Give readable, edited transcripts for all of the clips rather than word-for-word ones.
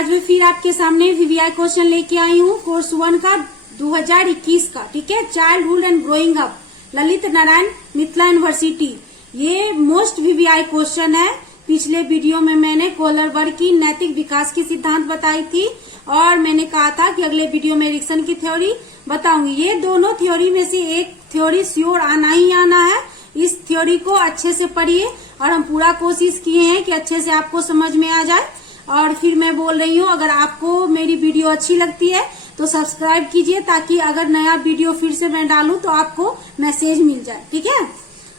आज मैं फिर आपके सामने वीवीआई क्वेश्चन लेके आई हूँ कोर्स 1 का 2021 का। ठीक है, childhood and growing up, Lalit Narayan Mithila university. ये मोस्ट वीवीआई क्वेश्चन है। पिछले वीडियो में मैंने कोहलरबर्ग की नैतिक विकास की सिद्धांत बताई थी और मैंने कहा था कि अगले वीडियो में एरिक्सन की थ्योरी बताऊंगी। ये दोनों थ्योरी में से एक थ्योरी श्योर आना ही आना है। इस थ्योरी को अच्छे से पढ़िए और हम पूरा कोशिश किए हैं कि अच्छे से आपको समझ में आ जाए। और फिर मैं बोल रही हूँ, अगर आपको मेरी वीडियो अच्छी लगती है तो सब्सक्राइब कीजिए, ताकि अगर नया वीडियो फिर से मैं डालूं तो आपको मैसेज मिल जाए। ठीक है,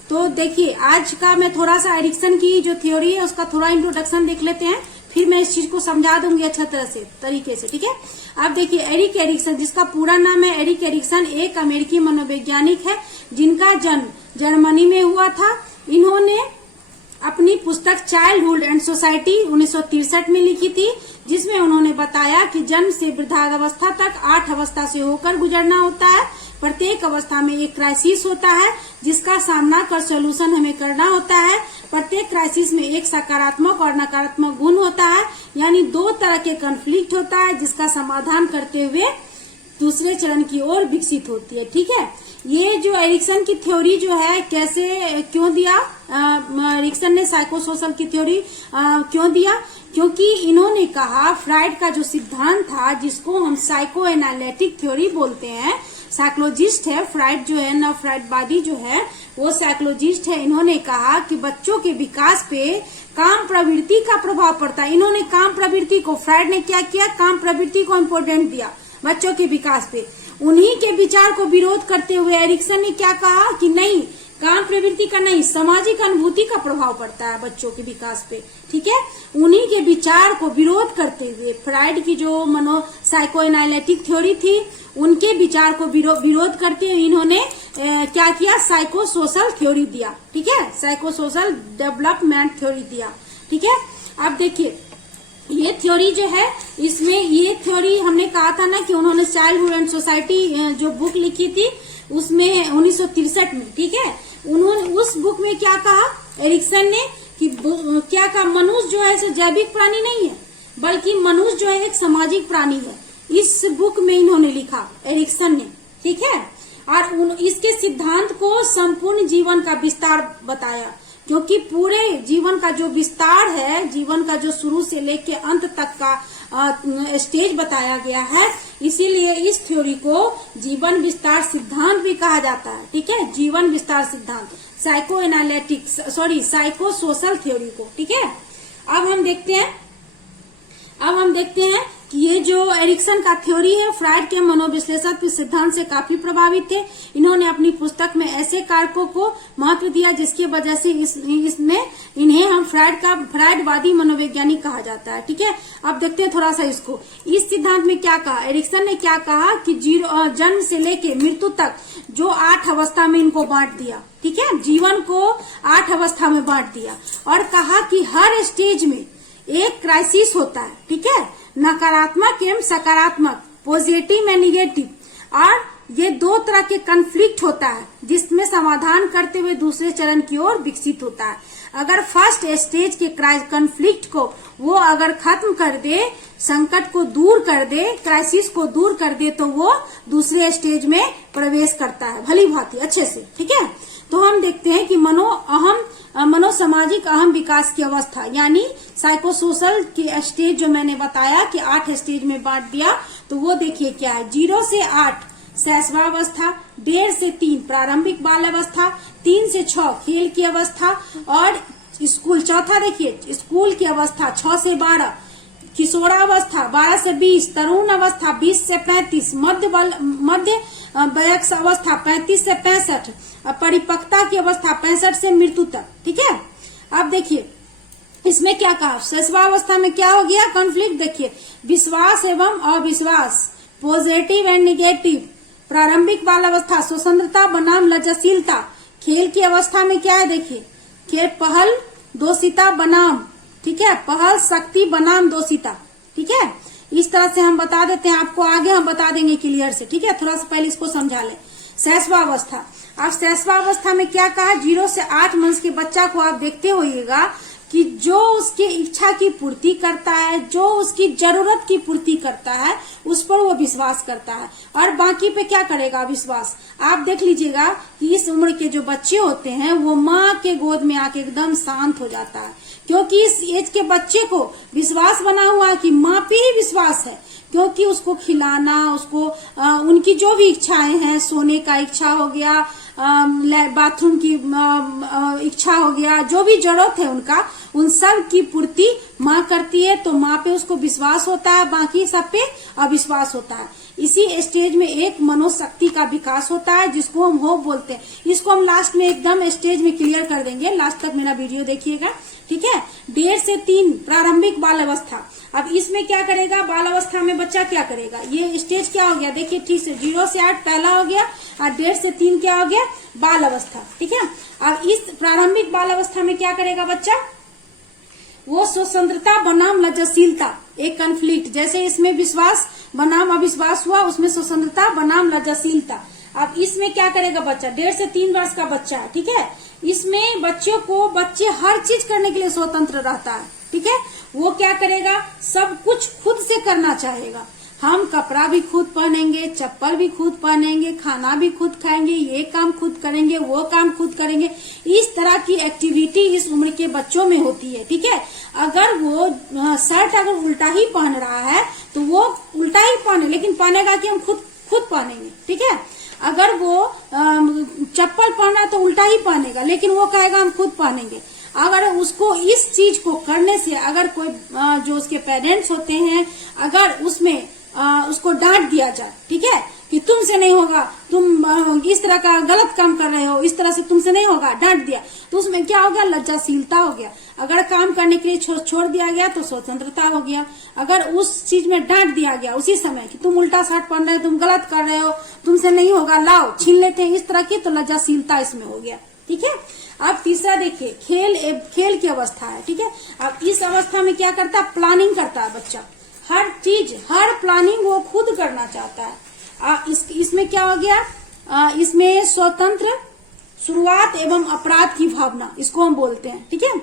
तो देखिए आज का मैं थोड़ा सा एरिक्सन की जो थ्योरी है उसका थोड़ा इंट्रोडक्शन देख लेते हैं, फिर मैं इस चीज को समझा दूंगी अच्छा तरीके से। ठीक है, अब देखिए एरिक एरिक्सन, जिसका पूरा नाम है एरिक एरिक्सन, एक अमेरिकी मनोवैज्ञानिक है जिनका जन्म जर्मनी में हुआ था। इन्होंने अपनी पुस्तक चाइल्डहुड एंड सोसाइटी 1963 में लिखी थी, जिसमें उन्होंने बताया कि जन्म से वृद्धावस्था तक 8 अवस्था से होकर गुजरना होता है। प्रत्येक अवस्था में एक क्राइसिस होता है जिसका सामना कर सोल्यूशन हमें करना होता है। प्रत्येक क्राइसिस में एक सकारात्मक और नकारात्मक गुण होता है, यानी 2 तरह के कॉन्फ्लिक्ट होता है जिसका समाधान करते हुए दूसरे चरण की ओर विकसित होती है। ठीक है, ये जो एरिक्सन की थ्योरी जो है कैसे क्यों दिया, एरिक्सन ने साइकोसोशल की थ्योरी क्यों दिया, क्योंकि इन्होंने कहा फ्राइड का जो सिद्धांत था, जिसको हम साइको एनालिटिक थ्योरी बोलते हैं, साइकोलॉजिस्ट है फ्राइड जो है ना, फ्राइडवादी जो है वो साइकोलॉजिस्ट है। इन्होंने कहा कि बच्चों के विकास पे काम प्रवृत्ति का प्रभाव पड़ता है। इन्होंने काम प्रवृत्ति को, फ्राइड ने क्या किया, काम प्रवृत्ति को इम्पोर्टेंट दिया बच्चों के विकास पे। उन्हीं के विचार को विरोध करते हुए एरिक्सन ने क्या कहा कि नहीं, काम प्रवृत्ति का नहीं, सामाजिक अनुभूति का प्रभाव पड़ता है बच्चों के विकास पे। ठीक है, उन्हीं के विचार को विरोध करते हुए फ्राइड की जो साइको एनालिटिक थ्योरी थी, उनके विचार को विरोध करते हुए इन्होंने क्या किया, साइको सोशल थ्योरी दिया। ठीक है, साइको सोशल डेवलपमेंट थ्योरी दिया। ठीक है, अब देखिए ये थ्योरी जो है, इसमें ये थ्योरी हमने कहा था ना कि उन्होंने चाइल्डहुड एंड सोसाइटी जो बुक लिखी थी उसमें 1963 में। ठीक है, उन्होंने उस बुक में क्या कहा एरिक्सन ने कि क्या कहा, मनुष्य जो है जैविक प्राणी नहीं है, बल्कि मनुष्य जो है एक सामाजिक प्राणी है। इस बुक में इन्होंने लिखा एरिक्सन ने। ठीक है, और इसके सिद्धांत को संपूर्ण जीवन का विस्तार बताया, क्योंकि पूरे जीवन का जो विस्तार है, जीवन का जो शुरू से लेके अंत तक का स्टेज बताया गया है, इसीलिए इस थ्योरी को जीवन विस्तार सिद्धांत भी कहा जाता है। ठीक है, जीवन विस्तार सिद्धांत, psycho analytic psycho social theory को। ठीक है, अब हम देखते हैं कि ये जो एरिक्सन का थ्योरी है, फ्राइड के मनोविश्लेषण के सिद्धांत से काफी प्रभावित थे। इन्होंने अपनी पुस्तक में ऐसे कारकों को महत्व दिया जिसकी वजह से इन्हें हम फ्राइडवादी मनोवैज्ञानिक कहा जाता है। ठीक है, अब देखते हैं थोड़ा सा इसको। इस सिद्धांत में क्या कहा एरिक्सन ने, क्या कहा कि जन्म से लेके मृत्यु तक जो 8 अवस्था में इनको बांट दिया। ठीक है, जीवन को 8 अवस्था में बांट दिया और कहा कि हर स्टेज में एक क्राइसिस होता है। ठीक है, नकारात्मक एवं सकारात्मक, पॉजिटिव एंड निगेटिव, और ये 2 तरह के कॉन्फ्लिक्ट होता है जिसमें समाधान करते हुए दूसरे चरण की ओर विकसित होता है। अगर फर्स्ट स्टेज के कॉन्फ्लिक्ट को वो अगर खत्म कर दे, संकट को दूर कर दे, क्राइसिस को दूर कर दे, तो वो दूसरे स्टेज में प्रवेश करता है भली भांति अच्छे से। ठीक है, तो हम देखते हैं कि मनोसामाजिक अहम विकास की अवस्था, यानी साइकोसोशल के स्टेज जो मैंने बताया कि 8 स्टेज में बांट दिया, तो वो देखिए क्या है। 0 से 8 शैशवावस्था, 1.5 से 3 प्रारंभिक बाल अवस्था, 3 से 6 खेल की अवस्था, और स्कूल, चौथा देखिए स्कूल की अवस्था, 6 से 12 किशोरावस्था, 12 से 20 तरुण अवस्था, 20 से 35 मध्य वयस्क अवस्था, 35 से 65 परिपक्वता की अवस्था, 65 से मृत्यु तक। ठीक है, अब देखिए इसमें क्या कहा, शैशवावस्था में क्या हो गया कॉन्फ्लिक्ट, देखिए विश्वास एवं अविश्वास, पॉजिटिव एंड निगेटिव, प्रारंभिक बाल अवस्था, स्वतंत्रता बनाम लज्जाशीलता, खेल की अवस्था में क्या है, देखिए खेल पहल दोषिता बनाम, ठीक है, पहल शक्ति बनाम दोषिता। ठीक है, इस तरह से हम बता देते हैं, आपको आगे हम बता देंगे क्लियर से। ठीक है, थोड़ा सा पहले इसको समझा ले। शैशवावस्था, अब शैशवावस्था में क्या कहा, 0 से 8 मंथ के बच्चा को आप देखते होइएगा कि जो उसकी इच्छा की पूर्ति करता है, जो उसकी जरूरत की पूर्ति करता है, उस पर वो विश्वास करता है, और बाकी पे क्या करेगा विश्वास। आप देख लीजिएगा कि इस उम्र के जो बच्चे होते हैं वो माँ के गोद में आके एकदम शांत हो जाता है, क्योंकि इस एज के बच्चे को विश्वास बना हुआ है कि माँ पे ही विश्वास है, क्योंकि उसको खिलाना, उसको उनकी जो भी इच्छाएं हैं, सोने का इच्छा हो गया, बाथरूम की इच्छा हो गया, जो भी जरूरत है उनका, उन सब की पूर्ति माँ करती है। तो माँ पे उसको विश्वास होता है, बाकी सब पे अविश्वास होता है। इसी स्टेज में एक मनोशक्ति का विकास होता है, जिसको हम होप बोलते हैं। इसको हम लास्ट में एकदम स्टेज में क्लियर कर देंगे, लास्ट तक मेरा वीडियो देखिएगा, ठीक है। 1.5 से 3 प्रारंभिक बाल अवस्था। अब इसमें क्या करेगा, बाल अवस्था में बच्चा क्या करेगा, ये स्टेज क्या हो गया, देखिए ठीक से 0 से 8 पहला हो गया, और 1.5 से 3 क्या हो गया, बाल अवस्था, ठीक है। अब इस प्रारंभिक बाल अवस्था में क्या करेगा बच्चा, वो स्वतंत्रता बनाम लज्जाशीलता, एक कन्फ्लिक्ट, जैसे इसमें विश्वास बनाम अविश्वास हुआ, उसमें स्वतंत्रता बनाम लज्जाशीलता। अब इसमें क्या करेगा बच्चा, 1.5 से 3 वर्ष का बच्चा है, ठीक है। इसमें बच्चे हर चीज करने के लिए स्वतंत्र रहता है, ठीक है। वो क्या करेगा, सब कुछ खुद से करना चाहेगा। हम कपड़ा भी खुद पहनेंगे, चप्पल भी खुद पहनेंगे, खाना भी खुद खाएंगे, ये काम खुद करेंगे, वो काम खुद करेंगे। इस तरह की एक्टिविटी इस उम्र के बच्चों में होती है, ठीक है। अगर वो शर्ट अगर उल्टा ही पहन रहा है तो वो उल्टा ही पहने, लेकिन पहनेगा कि हम खुद पहनेंगे, ठीक है। अगर वो चप्पल पहना है तो उल्टा ही पहनेगा, लेकिन वो कहेगा हम खुद पहनेंगे। अगर उसको इस चीज को करने से अगर कोई जो उसके पेरेंट्स होते हैं, अगर उसमें उसको डांट दिया जाए, ठीक है, कि तुमसे नहीं होगा, तुम इस तरह का गलत काम कर रहे हो, इस तरह से तुमसे नहीं होगा, डांट दिया, तो उसमें क्या हो गया, लज्जाशीलता हो गया। अगर काम करने के लिए छोड़ दिया गया तो स्वतंत्रता हो गया। अगर उस चीज में डांट दिया गया उसी समय कि तुम उल्टा शर्ट पहन रहे हो, तुम गलत कर रहे हो, तुमसे नहीं होगा, लाओ छीन लेते हैं, इस तरह की, तो लज्जाशीलता इसमें हो गया, ठीक है। अब तीसरा देखिए, खेल की अवस्था है, ठीक है। अब इस अवस्था में क्या करता है, प्लानिंग करता है बच्चा, हर चीज, हर प्लानिंग वो खुद करना चाहता है। इसमें क्या हो गया, इसमें स्वतंत्र शुरुआत एवं अपराध की भावना, इसको हम बोलते हैं, ठीक है।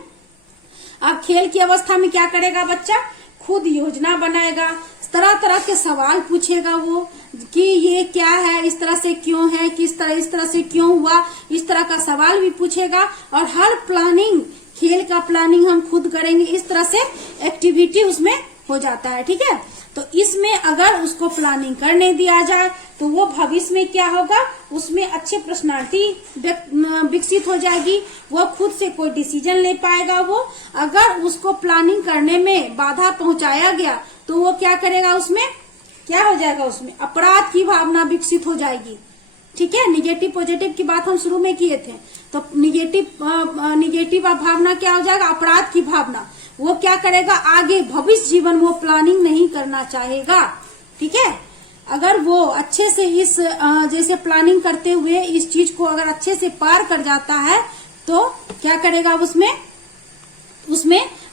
अब खेल की अवस्था में क्या करेगा बच्चा, खुद योजना बनाएगा, तरह तरह के सवाल पूछेगा वो, कि ये क्या है, इस तरह से क्यों है, इस तरह से क्यों हुआ, इस तरह का सवाल भी पूछेगा। और हर प्लानिंग, खेल का प्लानिंग हम खुद करेंगे, इस तरह से एक्टिविटी उसमें हो जाता है, ठीक है। तो इसमें अगर उसको प्लानिंग करने दिया जाए तो वो भविष्य में क्या होगा, उसमें अच्छे पर्सनालिटी विकसित हो जाएगी, वो खुद से कोई डिसीजन ले पाएगा। वो अगर उसको प्लानिंग करने में बाधा पहुंचाया गया तो वो क्या करेगा, उसमें क्या हो जाएगा, उसमें अपराध की भावना विकसित हो जाएगी, ठीक है। निगेटिव पॉजिटिव की बात हम शुरू में किए थे, तो निगेटिव भावना क्या हो जाएगा, अपराध की भावना। वो क्या करेगा, आगे भविष्य जीवन वो प्लानिंग नहीं करना चाहेगा, ठीक है। अगर वो अच्छे से इस जैसे प्लानिंग करते हुए इस चीज को अगर अच्छे से पार कर जाता है तो क्या करेगा, उसमें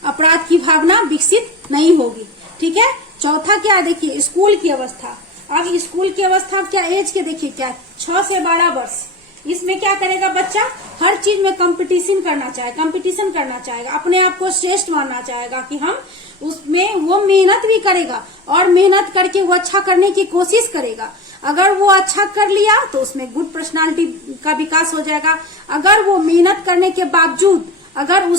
अपराध की भावना विकसित नहीं होगी, ठीक है। चौथा क्या, देखिए स्कूल की अवस्था। अब स्कूल की अवस्था क्या एज के, देखिए क्या 6 से 12 वर्ष। इसमें क्या करेगा बच्चा, हर चीज में कंपटीशन करना चाहेगा, अपने आप को श्रेष्ठ मानना चाहेगा कि हम उसमें, वो मेहनत भी करेगा और मेहनत करके वो अच्छा करने की कोशिश करेगा। अगर वो अच्छा कर लिया तो उसमें गुड पर्सनालिटी का विकास हो जाएगा। अगर वो मेहनत करने के बावजूद, अगर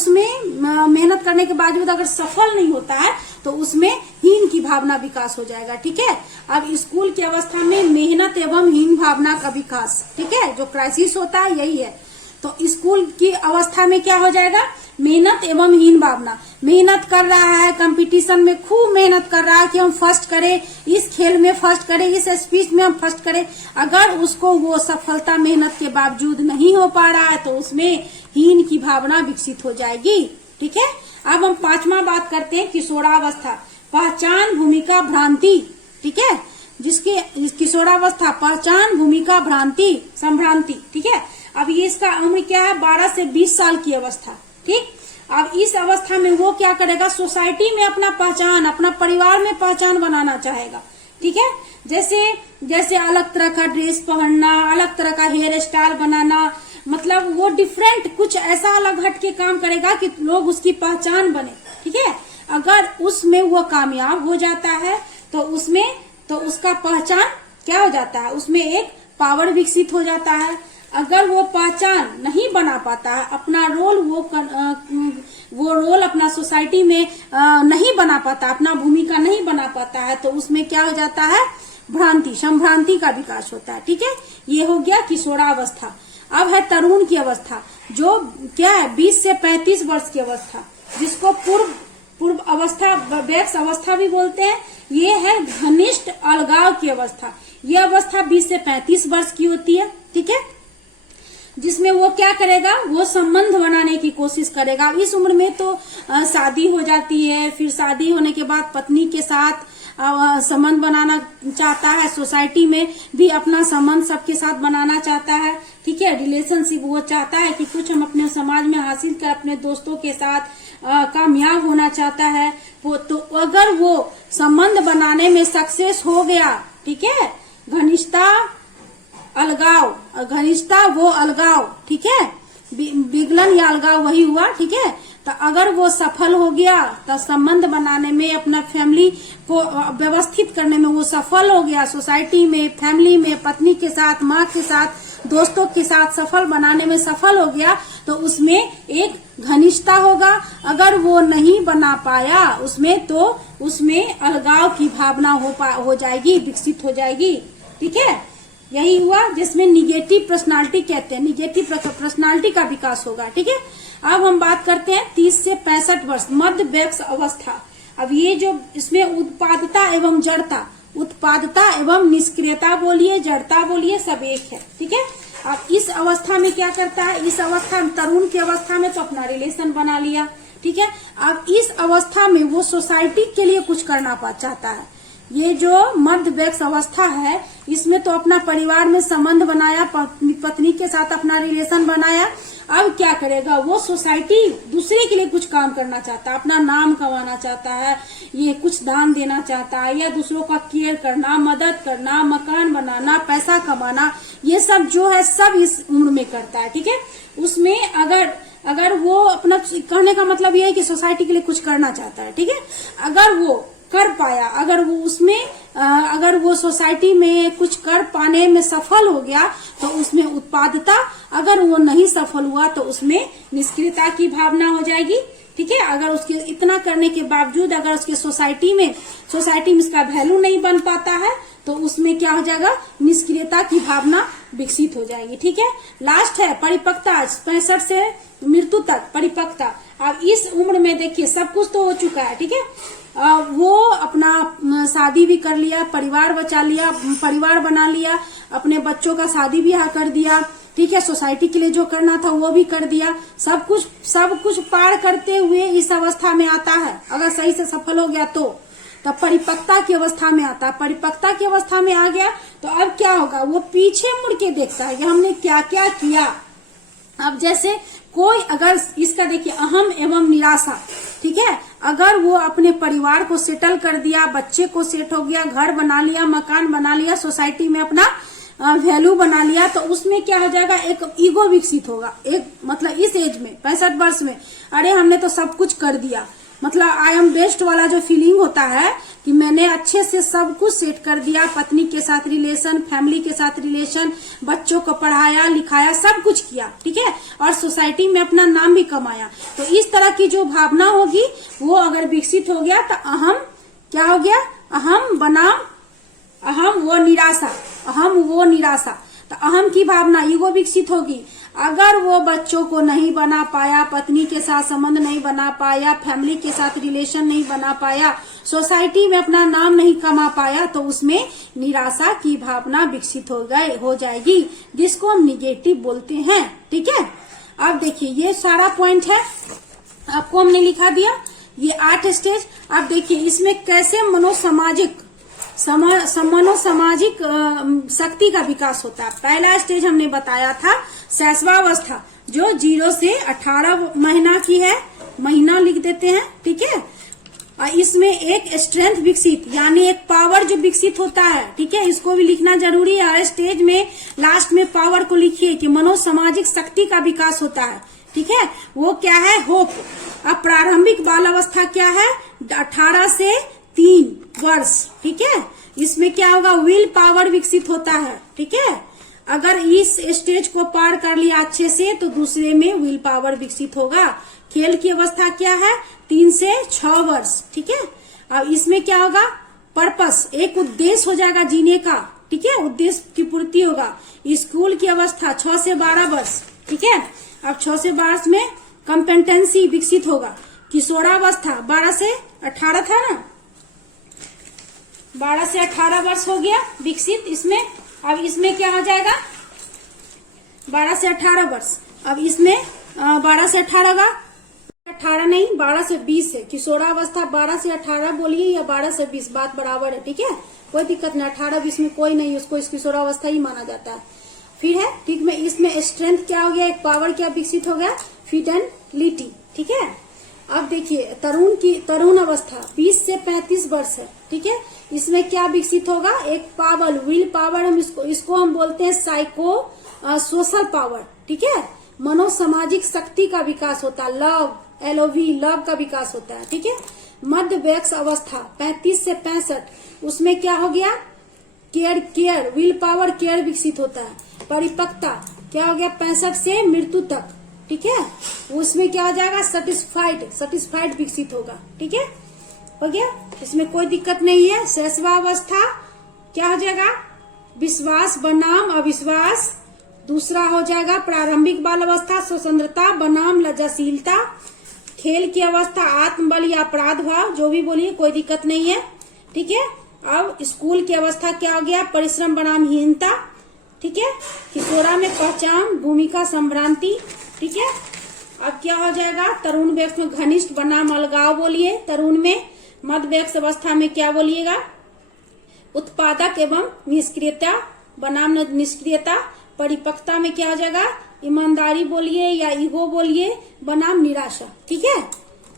सफल नहीं होता है तो उसमें हीन की भावना विकास हो जाएगा, ठीक है। अब स्कूल की अवस्था में मेहनत एवं हीन भावना का विकास, ठीक है, जो क्राइसिस होता है यही है। तो स्कूल की अवस्था में क्या हो जाएगा, मेहनत एवं हीन भावना। मेहनत कर रहा है, कंपटीशन में खूब मेहनत कर रहा है कि हम फर्स्ट करें, इस खेल में फर्स्ट करें, इस स्पीच में हम फर्स्ट करें। अगर उसको वो सफलता मेहनत के बावजूद नहीं हो पा रहा है तो उसमें हीन की भावना विकसित हो जाएगी, ठीक है। अब हम 5वां बात करते हैं, किशोरावस्था, पहचान भूमिका भ्रांति, ठीक है। जिसके किशोरावस्था, पहचान भूमिका भ्रांति संभ्रांति, ठीक है। अब ये इसका उम्र क्या है, 12 से 20 साल की अवस्था, ठीक। अब इस अवस्था में वो क्या करेगा, सोसाइटी में अपना पहचान, अपना परिवार में पहचान बनाना चाहेगा, ठीक है। जैसे अलग तरह का ड्रेस पहनना, अलग तरह का हेयर स्टाइल बनाना, मतलब वो डिफरेंट कुछ ऐसा अलग हट के काम करेगा कि लोग उसकी पहचान बने, ठीक है। अगर उसमें वो कामयाब हो जाता है तो उसका पहचान क्या हो जाता है, उसमें एक पावर विकसित हो जाता है। अगर वो पहचान नहीं बना पाता है, अपना रोल वो रोल अपना सोसाइटी में नहीं बना पाता, अपना भूमिका नहीं बना पाता है, तो उसमें क्या हो जाता है, भ्रांति, संभ्रांति का विकास होता है, ठीक है। ये हो गया किशोरावस्था। अब है तरुण की अवस्था, जो क्या है 20 से 35 वर्ष की अवस्था, जिसको पूर्व अवस्था, वैक्स अवस्था भी बोलते हैं। ये है घनिष्ठ अलगाव की अवस्था। ये अवस्था 20 से 35 वर्ष की होती है, ठीक है, जिसमें वो क्या करेगा, वो संबंध बनाने की कोशिश करेगा। इस उम्र में तो शादी हो जाती है, फिर शादी होने के बाद पत्नी के साथ संबंध बनाना चाहता है, सोसाइटी में भी अपना संबंध सबके साथ बनाना चाहता है, ठीक है। रिलेशनशिप वो चाहता है कि कुछ हम अपने समाज में हासिल कर अपने दोस्तों के साथ कामयाब होना चाहता है। वो तो अगर वो संबंध बनाने में सक्सेस हो गया, ठीक है, घनिष्ठता वो अलगाव, ठीक है, विगलन या अलगाव वही हुआ, ठीक है। तो अगर वो सफल हो गया तो संबंध बनाने में, अपना फैमिली को व्यवस्थित करने में वो सफल हो गया, सोसाइटी में, फैमिली में, पत्नी के साथ, माँ के साथ, दोस्तों के साथ सफल बनाने में सफल हो गया, तो उसमें एक घनिष्ठता होगा। अगर वो नहीं बना पाया उसमें, तो उसमें अलगाव की भावना हो जाएगी, विकसित हो जाएगी, ठीक है। यही हुआ जिसमें निगेटिव पर्सनालिटी कहते हैं, निगेटिव पर्सनालिटी का विकास होगा, ठीक है। अब हम बात करते हैं 30 से 65 वर्ष, मध्य वयस्क अवस्था। अब ये जो इसमें उत्पादकता एवं जड़ता, उत्पादकता एवं निष्क्रियता बोलिए, जड़ता बोलिए, सब एक है, ठीक है। अब इस अवस्था में क्या करता है, इस अवस्था में, तरुण की अवस्था में तो अपना रिलेशन बना लिया, ठीक है। अब इस अवस्था में वो सोसाइटी के लिए कुछ करना चाहता है। ये जो मध्य वयस्क अवस्था है, इसमें तो अपना परिवार में संबंध बनाया, पत्नी के साथ अपना रिलेशन बनाया। अब क्या करेगा, वो सोसाइटी दूसरे के लिए कुछ काम करना चाहता है, अपना नाम कमाना चाहता है, ये कुछ दान देना चाहता है, या दूसरों का केयर करना, मदद करना, मकान बनाना, पैसा कमाना, ये सब जो है सब इस उम्र में करता है, ठीक है। उसमें अगर वो अपना, कहने का मतलब ये है कि सोसाइटी के लिए कुछ करना चाहता है, ठीक है। अगर वो कर पाया, अगर वो उसमें अगर वो सोसाइटी में कुछ कर पाने में सफल हो गया तो उसमें उत्पादकता, अगर वो नहीं सफल हुआ तो उसमें निष्क्रियता की भावना हो जाएगी, ठीक है। अगर उसके इतना करने के बावजूद अगर उसके सोसाइटी में इसका वैल्यू नहीं बन पाता है तो उसमें क्या हो जाएगा, निष्क्रियता की भावना विकसित हो जाएगी, ठीक है। लास्ट है परिपक्वता, 65 से मृत्यु तक परिपक्वता। अब इस उम्र में देखिए सब कुछ तो हो चुका है, ठीक है। वो अपना शादी भी कर लिया, परिवार बचा लिया, परिवार बना लिया, अपने बच्चों का शादी ब्याह कर दिया, ठीक है, सोसाइटी के लिए जो करना था वो भी कर दिया, सब कुछ पार करते हुए इस अवस्था में आता है। अगर सही से सफल हो गया तो तब परिपक्वता की अवस्था में आता है। परिपक्वता की अवस्था में आ गया तो अब क्या होगा, वो पीछे मुड़ के देखता है कि हमने क्या क्या किया। अब जैसे कोई अगर इसका देखिए अहम एवं निराशा, ठीक है, अगर वो अपने परिवार को सेटल कर दिया, बच्चे को सेट हो गया, घर बना लिया, मकान बना लिया, सोसाइटी में अपना वैल्यू बना लिया, तो उसमें क्या हो जाएगा, एक ईगो विकसित होगा। एक मतलब इस एज में 65 वर्ष में, अरे हमने तो सब कुछ कर दिया, मतलब आई एम बेस्ट वाला जो फीलिंग होता है कि मैंने अच्छे से सब कुछ सेट कर दिया, पत्नी के साथ रिलेशन, फैमिली के साथ रिलेशन, बच्चों को पढ़ाया लिखाया, सब कुछ किया, ठीक है, और सोसाइटी में अपना नाम भी कमाया। तो इस तरह की जो भावना होगी वो अगर विकसित हो गया तो अहम क्या हो गया, अहम बनाम अहम वो निराशा, तो अहम की भावना ईगो विकसित होगी। अगर वो बच्चों को नहीं बना पाया, पत्नी के साथ संबंध नहीं बना पाया, फैमिली के साथ रिलेशन नहीं बना पाया, सोसाइटी में अपना नाम नहीं कमा पाया, तो उसमें निराशा की भावना विकसित हो जाएगी, जिसको हम निगेटिव बोलते हैं, ठीक है। अब देखिए ये सारा पॉइंट है, आपको हमने लिखा दिया ये 8 स्टेज। अब देखिए इसमें कैसे मनोसामाजिक शक्ति का विकास होता है। पहला स्टेज हमने बताया था शैशवावस्था, जो 0 से 18 महीना की है, महीना लिख देते हैं, ठीक है। इसमें एक स्ट्रेंथ विकसित यानी एक पावर जो विकसित होता है, ठीक है, इसको भी लिखना जरूरी है। हर स्टेज में लास्ट में पावर को लिखिए कि मनोसामाजिक शक्ति का विकास होता है, ठीक है, वो क्या है, होप। अब प्रारंभिक बाल अवस्था क्या है, 18 से 3 वर्ष, ठीक है, इसमें क्या होगा, विल पावर विकसित होता है, ठीक है। अगर इस स्टेज को पार कर लिया अच्छे से तो दूसरे में विल पावर विकसित होगा। खेल की अवस्था क्या है, 3 से 6 वर्ष, ठीक है। अब इसमें क्या होगा, पर्पस, एक उद्देश्य हो जाएगा जीने का, ठीक है, उद्देश्य की पूर्ति होगा। स्कूल की अवस्था 6 से 12 वर्ष, ठीक है। अब 6 से 12 में कॉम्पिटेंसी विकसित होगा। किशोरावस्था 12 से 18 था ना, 12 से 18 वर्ष हो गया विकसित इसमें। अब इसमें क्या हो जाएगा, 12 से 18 वर्ष। अब इसमें 12 से 18 का 18 नहीं, 12 से 20 है। किशोरावस्था 12 से 18 बोलिए या 12 से 20, बात बराबर है, ठीक है, कोई दिक्कत नहीं। 18-20 में कोई नहीं, उसको इस किशोरावस्था ही माना जाता है। फिर है, ठीक में, इसमें स्ट्रेंथ क्या हो गया, एक पावर क्या विकसित हो गया, फिडेलिटी, ठीक है। अब देखिए तरुण अवस्था 20 से 35 वर्ष है, ठीक है, इसमें क्या विकसित होगा, एक पावर, विल पावर, हम इसको हम बोलते हैं साइको सोशल पावर, ठीक है। मनोसामाजिक शक्ति का विकास होता है, लव, LOV, लव का विकास होता है, ठीक है। मध्य वयस्क अवस्था 35 से 65, उसमें क्या हो गया, केयर, विल पावर, केयर विकसित होता है। परिपक्वता क्या हो गया, 65 से मृत्यु तक, ठीक है, उसमें क्या हो जाएगा, सेटिस्फाइड विकसित होगा, ठीक है, हो गया, इसमें कोई दिक्कत नहीं है। शैशवावस्था क्या हो जाएगा, विश्वास बनाम अविश्वास। दूसरा हो जाएगा प्रारंभिक बाल अवस्था, स्वतंत्रता बनाम लज्जाशीलता। खेल की अवस्था आत्मबल या अपराध भाव, जो भी बोलिए कोई दिक्कत नहीं है, ठीक है। अब स्कूल की अवस्था क्या हो गया, परिश्रम बनाम हीनता, ठीक है। किशोरा में पहचान, भूमिका संभ्रांति, ठीक है। अब क्या हो जाएगा, तरुण वयस्क में घनिष्ठ बनाम अलगाव बोलिए, तरुण में। मध्य वयस्क अवस्था में क्या बोलिएगा, उत्पादक एवं निष्क्रियता बनाम निष्क्रियता। परिपक्वता में क्या हो जाएगा, ईमानदारी बोलिए या ईगो बोलिए बनाम निराशा, ठीक है,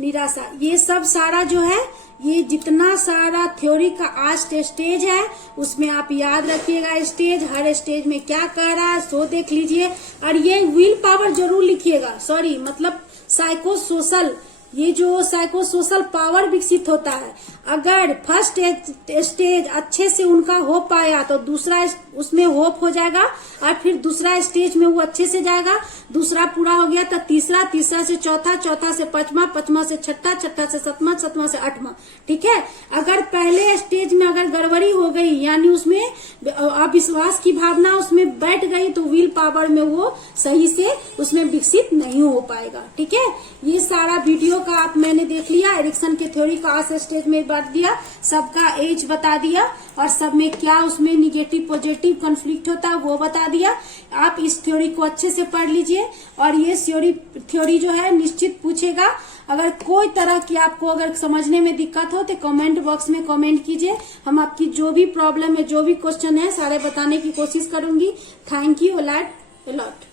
निराशा। ये सब सारा जो है, ये जितना सारा थ्योरी का आज स्टेज है उसमें आप याद रखिएगा स्टेज, हर स्टेज में क्या कह रहा है सो देख लीजिए। और ये विल पावर जरूर लिखिएगा, सॉरी मतलब साइको सोशल, ये जो साइको सोशल पावर विकसित होता है, अगर फर्स्ट स्टेज अच्छे से उनका हो पाया तो दूसरा उसमें होप हो जाएगा, और फिर दूसरा स्टेज में वो अच्छे से जाएगा, दूसरा पूरा हो गया तो तीसरा, तीसरा से चौथा, चौथा से पांचवा, पांचवा से छठा, छठा से सतमा, सतमा से आठवां, ठीक है। अगर पहले स्टेज में अगर गड़बड़ी हो गई यानी उसमें अविश्वास की भावना उसमें बैठ गई तो विल पावर में वो सही से उसमें विकसित नहीं हो पाएगा, ठीक है। ये सारा वीडियो का आप मैंने देख लिया, एरिक्सन के थ्योरी का आज स्टेज में बांट दिया, सबका एज बता दिया और सब में क्या उसमें निगेटिव पॉजिटिव कॉन्फ्लिक्ट होता है वो बता दिया। आप इस थ्योरी को अच्छे से पढ़ लीजिए और ये थ्योरी जो है निश्चित पूछेगा। अगर कोई तरह की आपको अगर समझने में दिक्कत हो तो कमेंट बॉक्स में कमेंट कीजिए, हम आपकी जो भी प्रॉब्लम है, जो भी क्वेश्चन है सारे बताने की कोशिश करूंगी। Thank you a lot.